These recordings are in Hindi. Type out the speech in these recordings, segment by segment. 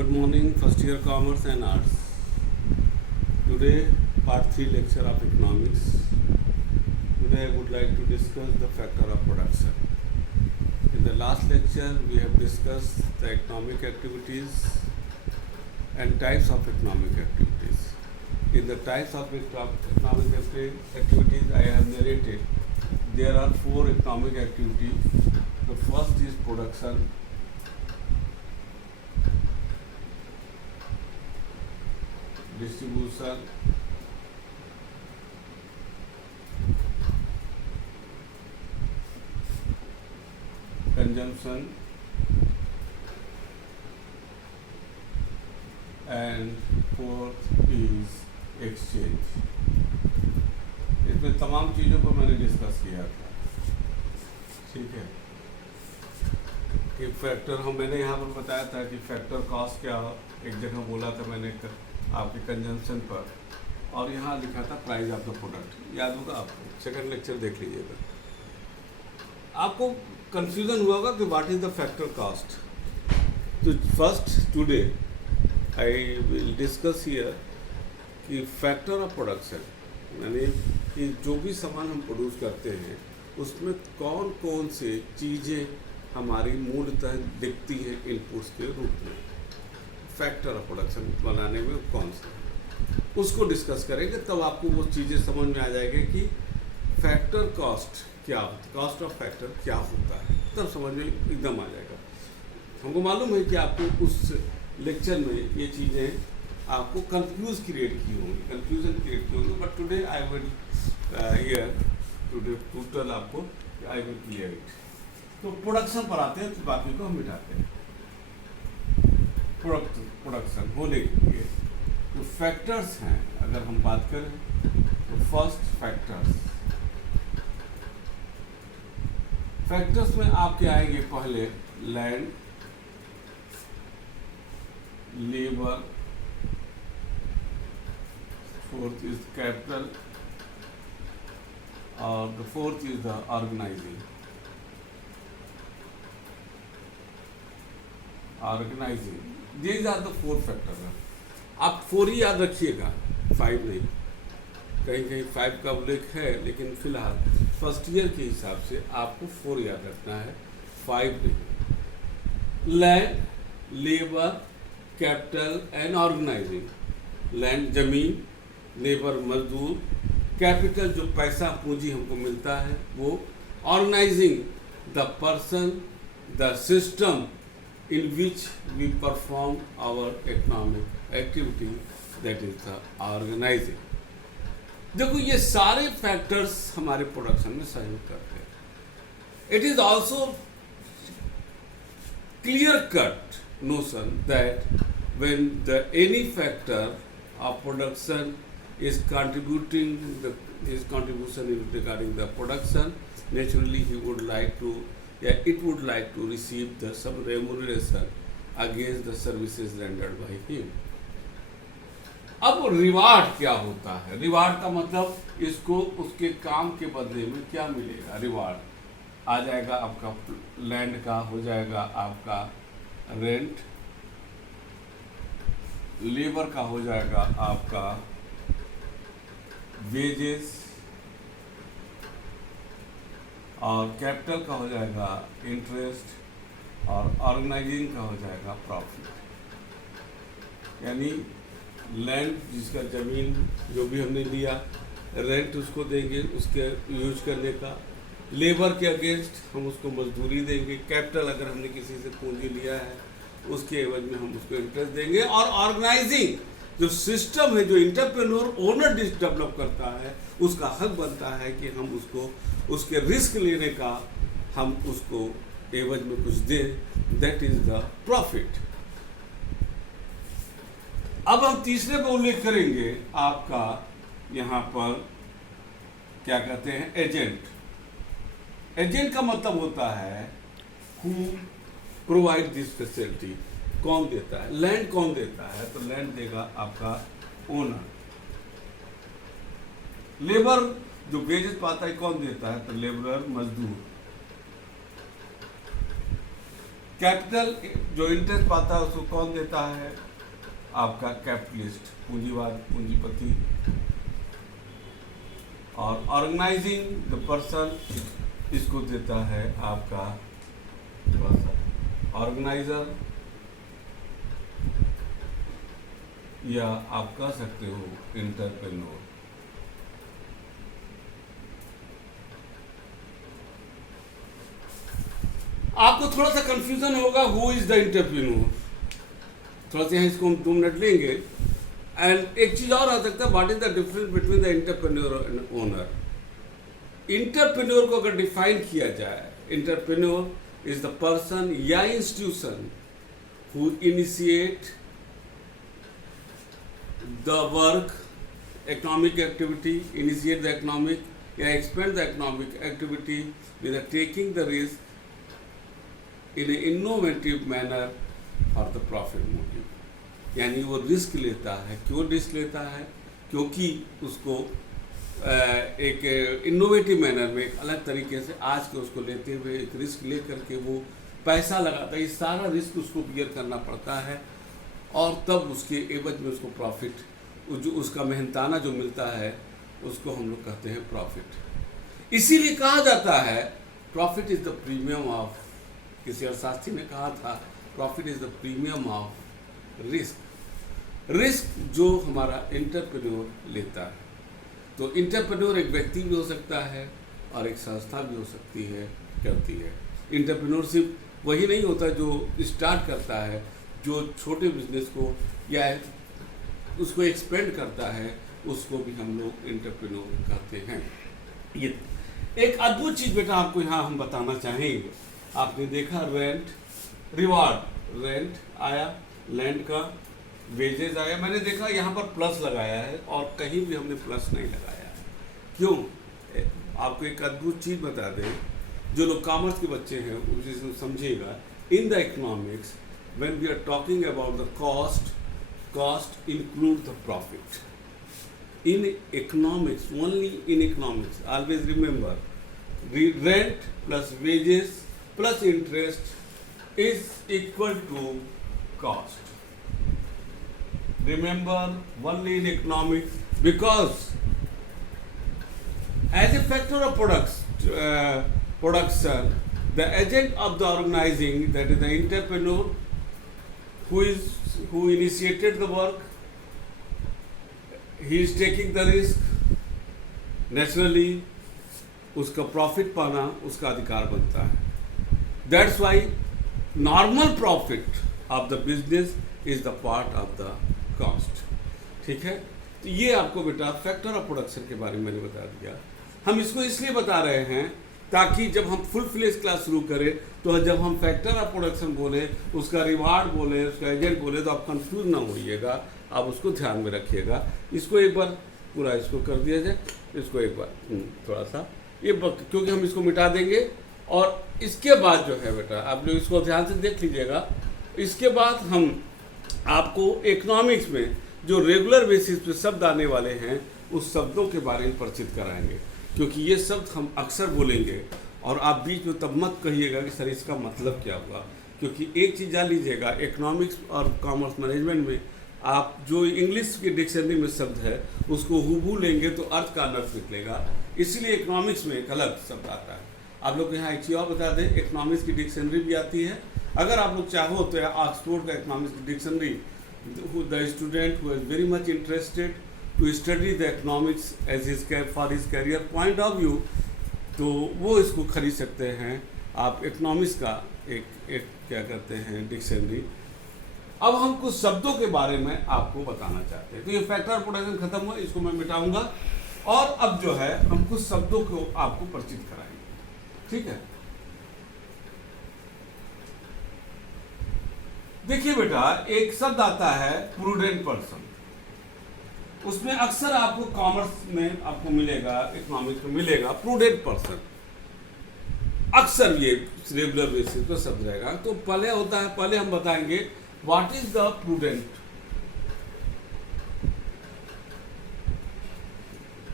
Good morning, first year commerce and arts. Today, part 3 lecture of economics. Today, I would like to discuss the factor of production. In the last lecture, we have discussed the economic activities and types of economic activities. In the types of economic activities, I have narrated there are 4 economic activities. The first is production. Distribution, consumption, and fourth is exchange. इसमें तमाम चीज़ों को मैंने डिस्कस किया था, ठीक है। कि फैक्टर मैंने यहाँ पर बताया था कि फैक्टर कॉस्ट क्या, एक जगह बोला था मैंने आपके कंजम्पशन पर, और यहाँ लिखा था प्राइस ऑफ द प्रोडक्ट। याद होगा आपको, सेकंड लेक्चर देख लीजिएगा। आपको कंफ्यूजन हुआ होगा कि what is the factor cost. तो first today I will discuss here कि फैक्टर ऑफ प्रोडक्शन, यानी कि जो भी सामान हम प्रोड्यूस करते हैं उसमें कौन कौन से चीज़ें हमारी मूलतः दिखती हैं इनपुट्स के रूप में। फैक्टर ऑफ प्रोडक्शन बनाने में कौन सा, उसको डिस्कस करेंगे, तब आपको वो चीज़ें समझ में आ जाएगी कि फैक्टर कॉस्ट क्या होता है, कॉस्ट ऑफ फैक्टर क्या होता है, तब समझ में एकदम आ जाएगा। हमको मालूम है कि आपको उस लेक्चर में ये चीज़ें आपको कंफ्यूज क्रिएट की होंगी, कन्फ्यूजन क्रिएट की होंगी, but today I will hear today total आपको आई विल क्लियर इट। तो प्रोडक्शन पर आते हैं, तो बाकी को हम मिटाते हैं। प्रोडक्शन होने के लिए जो फैक्टर्स हैं, अगर हम बात करें तो फर्स्ट फैक्टर्स में आपके आएंगे पहले land, labour, fourth is capital, और the fourth is the organising. These are the 4 factor. आप 4 ही याद रखिएगा, 5 नहीं। कहीं कहीं 5 का उल्लेख है, लेकिन फिलहाल फर्स्ट ईयर के हिसाब से आपको 4 याद रखना है, 5 नहीं। Land, labour, capital and organising. Land जमीन, लेबर मजदूर, कैपिटल जो पैसा पूंजी हमको मिलता है वो, organising the person, the system in which we perform our economic activity, that is the organizing। देखो ये सारे फैक्टर्स हमारे प्रोडक्शन में सहयोग करते हैं। It is also clear cut notion that when any factor of production is contributing his contribution regarding the production, naturally he would like to, it would like to receive the some remuneration against the services rendered by him। अब रिवार्ड क्या होता है? रिवार्ड का मतलब इसको उसके काम के बदले में क्या मिलेगा। रिवार्ड आ जाएगा आपका लैंड का, हो जाएगा आपका रेंट, लेबर का हो जाएगा आपका वेजेस, और कैपिटल का हो जाएगा इंटरेस्ट, और ऑर्गेनाइजिंग का हो जाएगा प्रॉफिट। यानी लैंड जिसका ज़मीन जो भी हमने लिया, रेंट उसको देंगे उसके यूज करने का, लेबर के अगेंस्ट हम उसको मजदूरी देंगे, कैपिटल अगर हमने किसी से पूंजी लिया है उसके एवज में हम उसको इंटरेस्ट देंगे, और ऑर्गेनाइजिंग जो सिस्टम है, जो इंटरप्रेन्योर ओनर डेवलप करता है, उसका हक बनता है कि हम उसको उसके रिस्क लेने का हम उसको एवज में कुछ दें, दैट इज द प्रॉफिट। अब हम तीसरे पे उल्लेख करेंगे आपका यहाँ पर क्या कहते हैं, एजेंट। एजेंट का मतलब होता है हु प्रोवाइड दिस फैसिलिटी। कौन देता है? लैंड कौन देता है? तो लैंड देगा आपका ओनर। लेबर जो वेजेस पाता है कौन देता है? तो लेबरर, मजदूर। कैपिटल जो इंटरेस्ट पाता है उसको कौन देता है? आपका कैपिटलिस्ट, पूंजीवाद, पूंजीपति। और ऑर्गेनाइजिंग द पर्सन, इसको देता है आपका ऑर्गेनाइजर, या आप कह सकते हो एंटरप्रेन्योर। आपको थोड़ा सा कंफ्यूजन होगा, हु इज द एंटरप्रेन्योर। थोड़ा सा यहाँ इसको हम 2 मिनट लेंगे। एंड एक चीज और आ सकता है, what is the difference between the entrepreneur and owner. Entrepreneur को अगर डिफाइन किया जाए, एंटरप्रेन्योर इज द पर्सन या institution who initiate the work, economic activity, initiate the economic, expand the economic activity with taking the risk in an innovative manner for the profit motive. यानी वो रिस्क लेता है। क्यों रिस्क लेता है? क्योंकि उसको एक इनोवेटिव मैनर में, एक अलग तरीके से आज के उसको लेते हुए एक रिस्क ले करके वो पैसा लगाता है। ये सारा रिस्क उसको बियर करना पड़ता है और तब उसके एवज में उसको प्रॉफिट, जो उसका मेहनताना जो मिलता है उसको हम लोग कहते हैं प्रॉफिट। इसीलिए कहा जाता है profit is the premium of, किसी अर्थशास्त्री ने कहा था profit is the premium of risk. Risk जो हमारा एंटरप्रेन्योर लेता है। तो एंटरप्रेन्योर एक व्यक्ति भी हो सकता है और एक संस्था भी हो सकती है, करती है। एंटरप्रेन्योरशिप वही नहीं होता जो स्टार्ट करता है, जो छोटे बिजनेस को या उसको एक्सपेंड करता है, उसको भी हम लोग एंटरप्रेन्योर कहते हैं। ये एक अद्भुत चीज़ बेटा आपको यहाँ हम बताना चाहेंगे। आपने देखा रेंट, रिवार्ड, रेंट आया, लैंड का, वेजेस आया। मैंने देखा यहाँ पर प्लस लगाया है और कहीं भी हमने प्लस नहीं लगाया है। क्यों? आपको एक अद्भुत चीज़ बता दें, जो लोग कॉमर्स के बच्चे हैं उसे समझिएगा। In the economics when we are talking about the cost include the profit. In economics, only in economics, always remember, rent plus wages plus interest is equal to cost. Remember, only in economics, because as a factor of production, the agent of the organizing, that is the entrepreneur, who initiated the work, he is taking the risk, naturally उसका प्रॉफिट पाना उसका अधिकार बनता है। That's why normal profit of the business is the part of the cost. ठीक है? तो ये आपको बेटा फैक्टर ऑफ प्रोडक्शन के बारे में मैंने बता दिया। हम इसको इसलिए बता रहे हैं ताकि जब हम फुल फ्लेज क्लास शुरू करें तो जब हम फैक्टर ऑफ प्रोडक्शन बोले, उसका रिवार्ड बोले, उसका एजेंट बोले, तो आप कंफ्यूज ना होइएगा, आप उसको ध्यान में रखिएगा। इसको एक बार पूरा इसको कर दिया जाए, इसको एक बार थोड़ा सा ये, क्योंकि हम इसको मिटा देंगे। और इसके बाद जो है बेटा आप लोग इसको ध्यान से देख लीजिएगा। इसके बाद हम आपको इकोनॉमिक्स में जो रेगुलर बेसिस पे शब्द आने वाले हैं उस शब्दों के बारे में परिचित कराएंगे, क्योंकि ये शब्द हम अक्सर बोलेंगे और आप बीच में तब मत कहिएगा कि सर इसका मतलब क्या हुआ। क्योंकि एक चीज़ जान लीजिएगा, इकोनॉमिक्स और कॉमर्स मैनेजमेंट में आप जो इंग्लिश की डिक्शनरी में शब्द है उसको हूबहू लेंगे तो अर्थ का अनर्थ निकलेगा। इसलिए इकोनॉमिक्स में एक अलग शब्द आता है। आप लोग यहाँ एक चीज़ और बता दें, इकोनॉमिक्स की डिक्शनरी भी आती है। अगर आप लोग चाहो तो ऑक्सफोर्ड का इकोनॉमिक्स की dictionary, the student who is very much interested to study the economics as his for his career point of view, तो वो इसको खरीद सकते हैं। आप इकोनॉमिक्स का एक क्या कहते हैं डिक्शनरी। अब हम कुछ शब्दों के बारे में आपको बताना चाहते हैं। तो ये फैक्टर ऑफ प्रोडक्शन खत्म हुआ, इसको मैं मिटाऊंगा और अब जो है हम कुछ शब्दों को आपको परिचित कराएंगे। ठीक है, देखिए बेटा, एक शब्द आता है प्रूडेंट पर्सन। उसमें अक्सर आपको कॉमर्स में आपको मिलेगा, इकोनॉमिक्स में मिलेगा प्रूडेंट पर्सन। अक्सर ये रेगुलर बेसिस पर शब्द रहेगा। तो पहले होता है, पहले हम बताएंगे व्हाट इज द प्रूडेंट।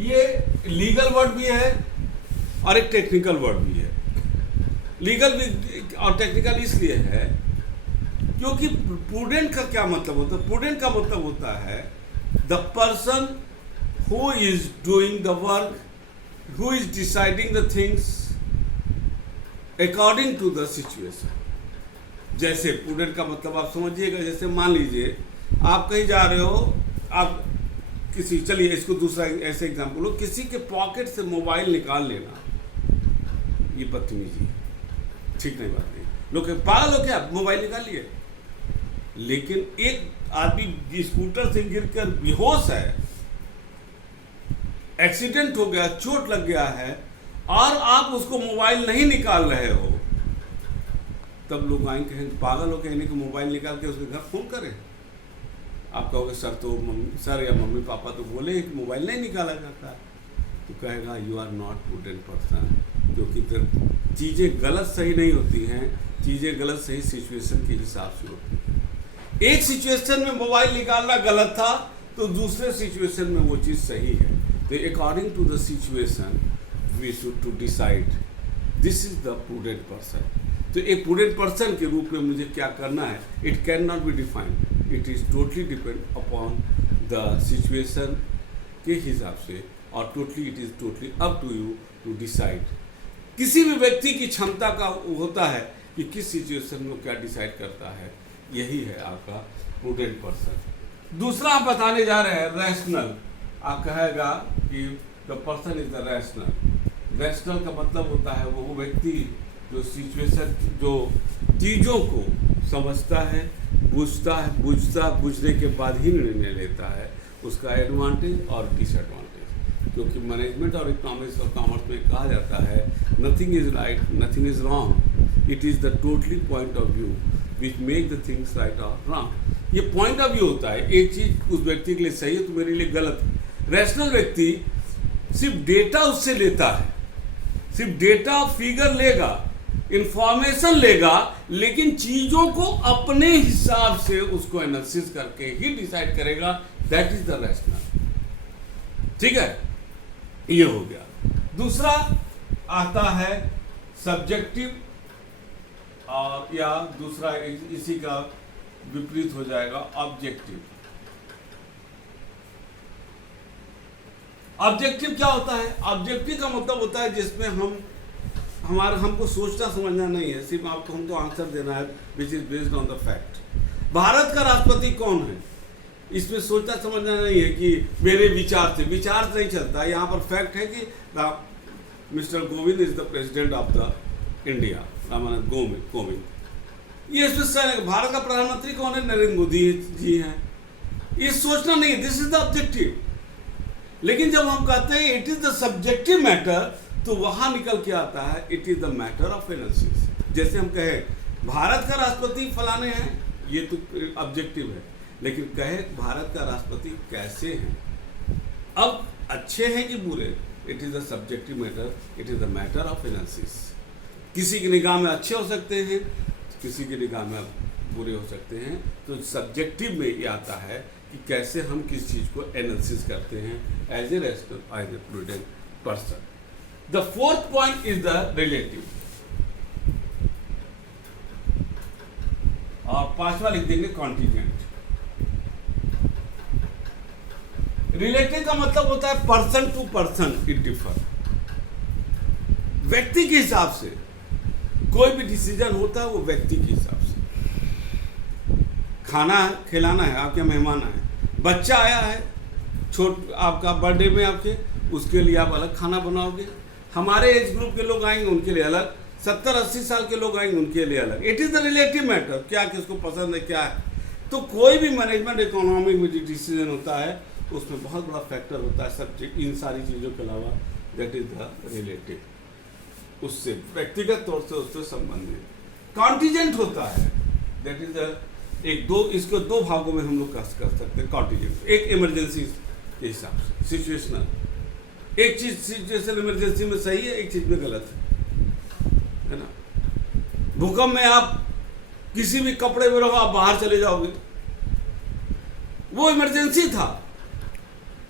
ये लीगल वर्ड भी है और एक टेक्निकल वर्ड भी है। लीगल भी और टेक्निकल इसलिए है क्योंकि प्रूडेंट का क्या मतलब होता है? प्रूडेंट का मतलब होता है the person who is doing the work, who is deciding the things according to the situation. जैसे प्रूडेंट का मतलब आप समझिएगा, जैसे मान लीजिए आप कहीं जा रहे हो, आप किसी, चलिए इसको दूसरा ऐसे एग्जाम्पल हो, किसी के पॉकेट से मोबाइल निकाल लेना, ये बदतमीजी, ठीक नहीं बात नहीं। लोग पागल हो क्या, मोबाइल निकाल लिए। लेकिन एक आदमी स्कूटर से गिरकर बेहोश है, एक्सीडेंट हो गया, चोट लग गया है, और आप उसको मोबाइल नहीं निकाल रहे हो, तब लोग आएंगे कहेंगे पागल हो क्या, इन्हें को मोबाइल निकाल के उसके घर फोन करें। आप कहोगे सर तो सर या मम्मी पापा तो बोले कि मोबाइल नहीं निकाला जाता, तो कहेगा you are not prudent person, क्योंकि फिर चीज़ें गलत सही नहीं होती हैं, चीज़ें गलत सही सिचुएशन के हिसाब से होती हैं। एक सिचुएशन में मोबाइल निकालना गलत था तो दूसरे सिचुएशन में वो चीज़ सही है। तो according to the situation we should to decide, this is the prudent person. तो एक प्रूडेंट पर्सन के रूप में मुझे क्या करना है, it can not be defined, it is totally depend upon the situation के हिसाब से, और totally it is totally up to you to decide. किसी भी व्यक्ति की क्षमता का होता है कि किस सिचुएशन में क्या डिसाइड करता है, यही है आपका प्रूडेंट पर्सन। दूसरा आप बताने जा रहे हैं रैशनल। आप कहेगा कि the person is the rational. Rational का मतलब होता है वो व्यक्ति जो सिचुएशन, जो चीज़ों को समझता है, बुझने के बाद ही निर्णय लेता है, उसका एडवांटेज और डिसएडवांटेज। क्योंकि मैनेजमेंट और इकोनॉमिक्स और कॉमर्स में कहा जाता है nothing is right, nothing is wrong, it is the totally point of view which make the things right और रॉन्ग। ये पॉइंट ऑफ व्यू होता है, एक चीज़ उस व्यक्ति के लिए सही है तो मेरे लिए गलत है। रैशनल व्यक्ति सिर्फ डेटा उससे लेता है, सिर्फ डेटा फिगर लेगा, इंफॉर्मेशन लेगा, लेकिन चीजों को अपने हिसाब से उसको एनालिसिस करके ही डिसाइड करेगा। That is the rational. ठीक है, ये हो गया। दूसरा आता है सब्जेक्टिव, और या दूसरा इसी का विपरीत हो जाएगा ऑब्जेक्टिव। ऑब्जेक्टिव क्या होता है? ऑब्जेक्टिव का मतलब होता है जिसमें हमको सोचना समझना नहीं है, सिर्फ आपको हमको आंसर देना है which is based on the fact. Bharat का राष्ट्रपति कौन है, इसमें सोचना समझना नहीं है कि मेरे विचार से नहीं चलता। यहाँ पर फैक्ट है कि mister Kovind is the president of the India, Ramnath Kovind. ये इसमें भारत का प्रधानमंत्री कौन है? नरेंद्र मोदी जी हैं। ये सोचना नहीं है, दिस इज द ऑब्जेक्टिव। लेकिन जब हम कहते हैं it is the subjective matter, तो वहां निकल के आता है it is the matter of analysis. जैसे हम कहें भारत का राष्ट्रपति फलाने हैं, ये तो ऑब्जेक्टिव है, लेकिन कहे भारत का राष्ट्रपति कैसे हैं, अब अच्छे हैं कि बुरे, it is the subjective matter, it is the matter of analysis. किसी की निगाह में अच्छे हो सकते हैं, किसी की निगाह में बुरे हो सकते हैं। तो सब्जेक्टिव में ये आता है कि कैसे हम किस चीज़ को एनालिसिस करते हैं as a rational, as a prudent person. The fourth point is the relative, और पांचवा लिख देंगे कॉन्टिजेंट। रिलेटिव का मतलब होता है person to person it differ. व्यक्ति के हिसाब से कोई भी डिसीजन होता है, वो व्यक्ति के हिसाब से। खाना खिलाना है, आपके मेहमान आए, बच्चा आया है, आपका बर्थडे में आपके, उसके लिए आप अलग खाना बनाओगे। हमारे एज ग्रुप के लोग आएंगे, उनके लिए अलग, 70-80 साल के लोग आएंगे, उनके लिए अलग। It is the relative matter, क्या किसको पसंद है क्या है। तो कोई भी मैनेजमेंट इकोनॉमिक में जो डिसीजन होता है, उसमें बहुत बड़ा फैक्टर होता है सब्जेक्ट, इन सारी चीज़ों के अलावा, दैट इज द रिलेटिव, उससे व्यक्तिगत तौर से उससे संबंधित। कॉन्टिजेंट होता है, दैट इज द इसको दो भागों में हम लोग कर सकते हैं कॉन्टिजेंट। एक इमरजेंसी के हिसाब से, सिचुएशनल, एक चीज सिचुएशन इमरजेंसी में सही है, एक चीज में गलत है ना। भूकंप में आप किसी भी कपड़े में रहो, आप बाहर चले जाओगे, वो इमरजेंसी था,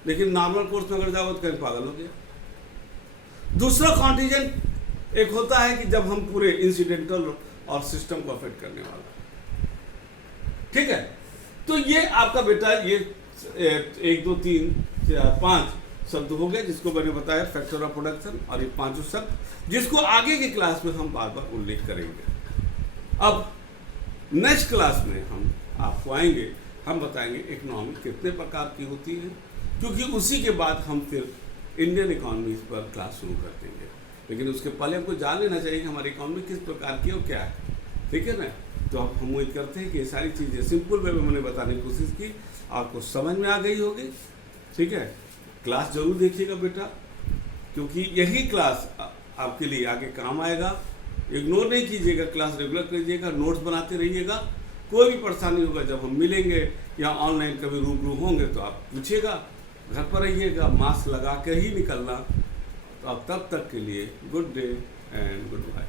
लेकिन नॉर्मल कोर्स में अगर जाओगे तो कहीं पागल हो गया। दूसरा कॉन्टिजेंट एक होता है कि जब हम पूरे इंसिडेंटल और सिस्टम को अफेक्ट करने वाला, ठीक है। तो ये आपका बेटा ये 1 2 3 4 5 शब्द हो गए जिसको मैंने बताया फैक्टर ऑफ प्रोडक्शन, और ये पांचों शब्द जिसको आगे की क्लास में हम बार बार उल्लेख करेंगे। अब नेक्स्ट क्लास में हम आपको आएंगे, हम बताएंगे इकोनॉमी कितने प्रकार की होती है, क्योंकि उसी के बाद हम फिर इंडियन इकोनॉमी पर क्लास शुरू कर देंगे। लेकिन उसके पहले हमको जान लेना चाहिए कि हमारी इकोनॉमी किस प्रकार की और क्या है, ठीक है ना। तो अब हम उम्मीद करते हैं कि ये सारी चीज़ें सिंपल वे में मैंने बताने की कोशिश की, आपको समझ में आ गई होगी, ठीक है। क्लास जरूर देखिएगा बेटा, क्योंकि यही क्लास आपके लिए आगे काम आएगा। इग्नोर नहीं कीजिएगा, क्लास रेगुलर कीजिएगा, नोट्स बनाते रहिएगा। कोई भी परेशानी होगा जब हम मिलेंगे या ऑनलाइन कभी रूबरू होंगे तो आप पूछिएगा। घर पर रहिएगा, मास्क लगा कर ही निकलना। तो अब तब तक के लिए good day and good bye.